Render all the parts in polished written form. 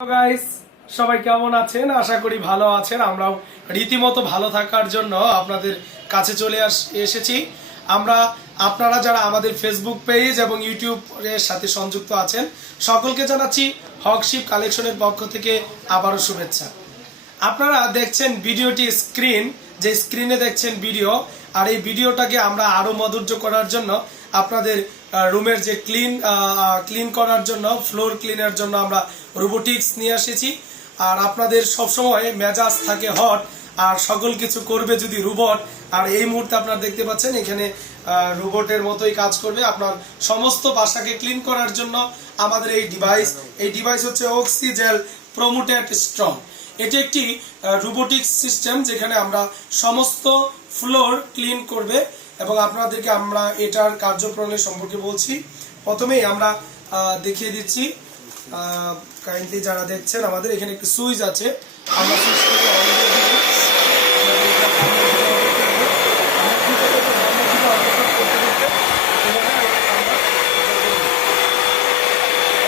Guys, সবাই কেমন আছেন? আশা করি ভালো আছেন। আমরাও রীতিমতো ভালো থাকার জন্য আপনাদের কাছে চলে এসেছি। আপনারা যারা আমাদের ফেসবুক পেজ এবং ইউটিউবের সাথে সংযুক্ত আছেন, সকলকে জানাচ্ছি হকশিপ কালেকশনের পক্ষ থেকে আবারও শুভেচ্ছা। আপনারা দেখছেন ভিডিওটি যে স্ক্রিনে দেখছেন ভিডিও, আর এই ভিডিওটাকে আমরা আরো মধুর্য করার জন্য আপনাদের রুমের যে ক্লিন করার জন্য, ফ্লোর ক্লিনের জন্য আমরা রোবোটিক্স নিয়ে এসেছি। আর আপনাদের সবসময় মেজাজ থাকে হট, আর সকল কিছু করবে যদি রোবট। আর এই মুহূর্তে আপনারা দেখতে পাচ্ছেন এখানে রোবটের মতোই কাজ করবে আপনার সমস্ত বাসাকে ক্লিন করার জন্য। আমাদের এই ডিভাইস হচ্ছে অক্সিজেল প্রোমোটেড স্ট্রং। এটি একটি রোবোটিক্স সিস্টেম, যেখানে আমরা সমস্ত ফ্লোর ক্লিন করবে। এবং আপনাদেরকে আমরা এটার কার্যপ্রণালী সম্পর্কে বলছি। প্রথমেই আমরা দেখিয়ে দিচ্ছি, কাইন্ডলি যারা দেখছেন, আমাদের এখানে একটি সুইচ আছে। আমরা সুইচটাকে অন করে দিই।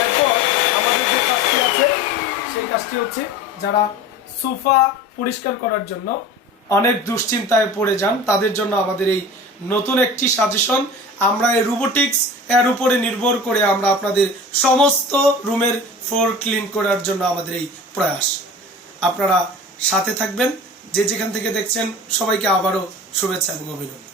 এরপর আমাদের যে কাজটি আছে, সেই কাজটি হচ্ছে যারা সোফা পরিষ্কার করার জন্য অনেক দুশ্চিন্তায় পড়ে যান, তাদের জন্য আমাদের এই নতুন একটি সাজেশন। আমরা এই রোবোটিক্স এর উপরে নির্ভর করে আমরা আপনাদের সমস্ত রুমের ফ্লোর ক্লিন করার জন্য আমাদের এই প্রয়াস। আপনারা সাথে থাকবেন। যে যেখান থেকে দেখছেন সবাইকে আবারও শুভেচ্ছা এবং অভিনন্দন।